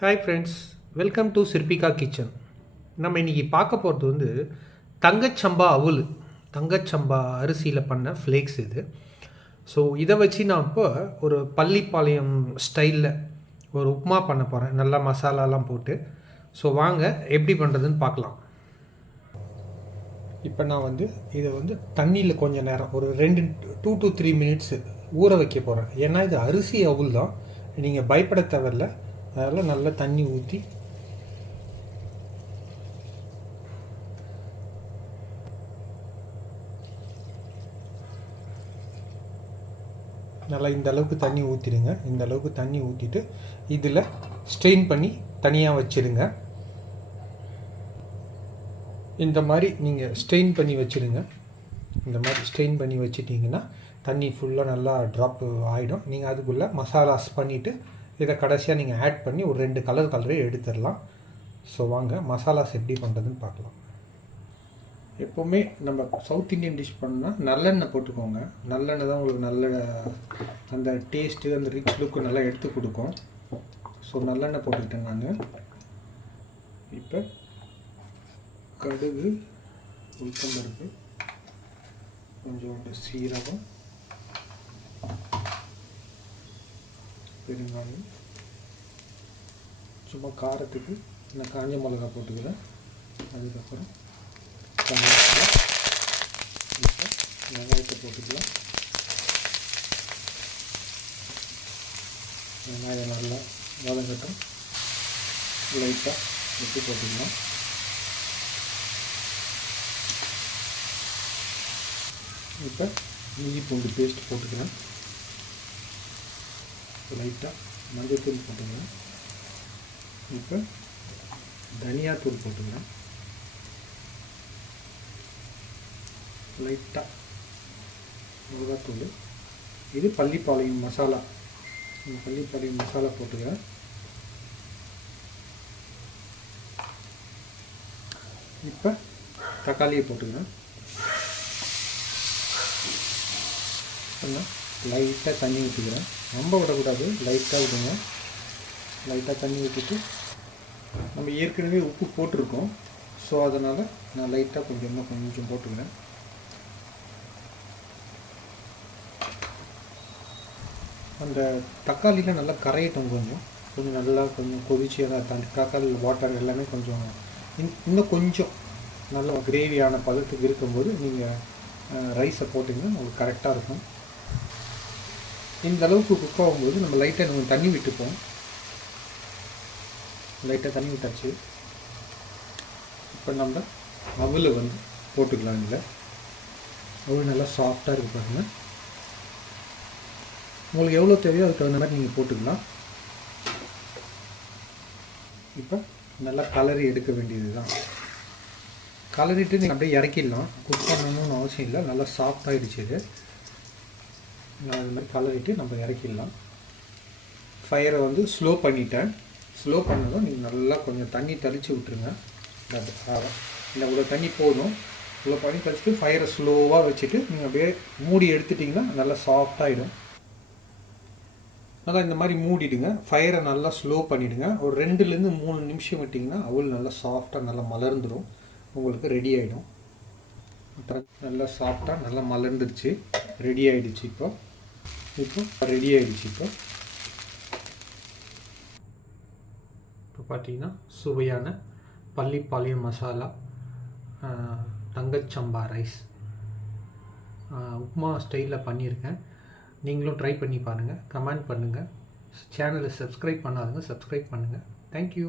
Hi friends welcome to Sirpika kitchen நம்ம இன்றைக்கி பார்க்க போகிறது வந்து தங்கச்சம்பா அவுல். தங்கச்சம்பா அரிசியில் பண்ண ஃப்ளேக்ஸ் இது. ஸோ இதை வச்சு நான் இப்போ ஒரு பள்ளிப்பாளையம் ஸ்டைலில் ஒரு உப்புமா பண்ண போகிறேன் நல்லா மசாலாலாம் போட்டு. ஸோ வாங்க எப்படி பண்ணுறதுன்னு பார்க்கலாம். இப்போ நான் வந்து இதை வந்து தண்ணியில் கொஞ்சம் நேரம் ஒரு ரெண்டு டூ டு த்ரீ மினிட்ஸு ஊற வைக்க போகிறேன் ஏன்னா இது அரிசி அவுல் தான். நீங்கள் பயப்பட தேவையில்ல. அதனால் நல்லா தண்ணி ஊற்றி நல்லா இந்த அளவுக்கு தண்ணி ஊற்றிடுங்க. இந்த அளவுக்கு தண்ணி ஊற்றிட்டு இதில் ஸ்ட்ரெயின் பண்ணி தனியாக வச்சுருங்க இந்த மாதிரி நீங்கள் ஸ்ட்ரெயின் பண்ணி வச்சுருங்க இந்த மாதிரி ஸ்ட்ரெயின் பண்ணி வச்சிட்டிங்கன்னா தண்ணி ஃபுல்லாக நல்லா ட்ராப் ஆகிடும் நீங்கள் அதுக்குள்ளே மசாலாஸ் பண்ணிவிட்டு இதை கடைசியாக நீங்கள் ஆட் பண்ணி ஒரு ரெண்டு கலர் கலரே எடுத்துடலாம். ஸோ வாங்க மசாலாஸ் எப்படி பண்ணுறதுன்னு பார்க்கலாம். எப்போவுமே நம்ம சவுத் இந்தியன் டிஷ் பண்ணால் நல்லெண்ணெய் போட்டுக்கோங்க. நல்லெண்ணெய் தான் உங்களுக்கு நல்ல அந்த டேஸ்ட்டு அந்த ரிச் லுக்கு நல்லா எடுத்து கொடுக்கும். ஸோ நல்லெண்ணெய் போட்டுக்கிட்டேன் நான். இப்போ கடுகு உளுத்தம்பருப்பு கொஞ்சோண்டு சீரகம் பெருங்காயம். சும்மா காரத்துக்கு நான் காஞ்ச மிளகா போட்டுக்கிறேன். அதுக்கப்புறம் கருவேப்பிலை. வெங்காயத்தை போட்டுக்கலாம். வெங்காயம் நல்லா வதங்கட்டும். லைட்டாக வெட்டி போட்டுக்கலாம். இப்போ இஞ்சி பூண்டு பேஸ்ட் போட்டுக்கலாம். லைட்டாக மஞ்சத்தூள் போட்டுக்கலாம். இப்போ தனியாத்தூள் போட்டுக்கலாம். லைட்டாக மிளகாத்தூள் இது பள்ளிப்பாளையம் மசாலா. இந்த பள்ளிப்பாளையம் மசாலா போட்டுக்கிறேன் இப்போ தக்காளியை போட்டுக்கிறேன் லைட்டாக தண்ணி ஊற்றிக்கிறேன் ரொம்ப விடக்கூடாது. லைட்டாக விடுங்க. லைட்டாக தண்ணி ஊற்றிட்டு நம்ம ஏற்கனவே உப்பு போட்டிருக்கோம். ஸோ அதனால் நான் லைட்டாக கொஞ்சமாக கொஞ்சம் போட்டுக்கிறேன். அந்த தக்காளியில் நல்லா கரையட்டும் கொஞ்சம். கொஞ்சம் நல்லா கொஞ்சம் கொதிச்சு அதை தண்ணி தக்காளி வாட்டர் எல்லாமே கொஞ்சம் இன்னும் கொஞ்சம் நல்ல கிரேவியான பதத்துக்கு இருக்கும்போது நீங்கள் ரைஸை போட்டிங்கன்னா உங்களுக்கு கரெக்டாக இருக்கும். இந்த அளவுக்கு குக் ஆகும்போது நம்ம லைட்டாக நம்ம தண்ணி விட்டுப்போம். லைட்டாக தண்ணி விட்டாச்சு. இப்போ நம்ம அவலை வந்து போட்டுக்கலாம் இதில். அவள் நல்லா சாஃப்டாக இருக்குது பாருங்கள் உங்களுக்கு எவ்வளோ தேவையோ அதுக்கு தகுந்த மாதிரி நீங்கள் போட்டுக்கலாம். இப்போ நல்லா கலரி எடுக்க வேண்டியது தான் கலரிட்டு நீங்கள் அப்படியே இறக்கிடலாம். குக் பண்ணணும்னு அவசியம் இல்லை. நல்லா சாஃப்டாகிடுச்சு இது. நான் இது மாதிரி கலரிட்டு நம்ம இறக்கிடலாம். ஃபயரை வந்து ஸ்லோ பண்ணிட்டேன். ஸ்லோ பண்ணதும் நீங்கள் நல்லா கொஞ்சம் தண்ணி தெளித்து விட்டுருங்க. இந்த இவ்வளோ தண்ணி போதும். இவ்வளோ பண்ணி தெளிச்சுட்டு ஃபயரை ஸ்லோவாக வச்சுட்டு நீங்கள் அப்படியே மூடி எடுத்துட்டிங்கன்னா நல்லா சாஃப்டாகிடும் நல்லா இந்த மாதிரி மூடிடுங்க. ஃபயரை நல்லா ஸ்லோ பண்ணிவிடுங்க ஒரு ரெண்டுலேருந்து மூணு நிமிஷம் விட்டிங்கன்னா அவள் நல்லா சாஃப்டாக நல்லா மலர்ந்துடும். உங்களுக்கு ரெடி ஆகிடும் நல்லா சாஃப்டாக நல்லா மலர்ந்துருச்சு ரெடி ஆகிடுச்சு இப்போ. இப்போ ரெடி ஆகிடுச்சு இப்போ. இப்போ பார்த்தீங்கன்னா சுவையான பள்ளிப்பாளையம் மசாலா தங்கச்சம்பா ரைஸ். உப்மா ஸ்டைலில் பண்ணியிருக்கேன். நீங்களும் ட்ரை பண்ணி பாருங்கள் கமெண்ட் பண்ணுங்கள் சேனலை சப்ஸ்கிரைப் பண்ணாதுங்க சப்ஸ்கிரைப் பண்ணுங்கள் தேங்க்யூ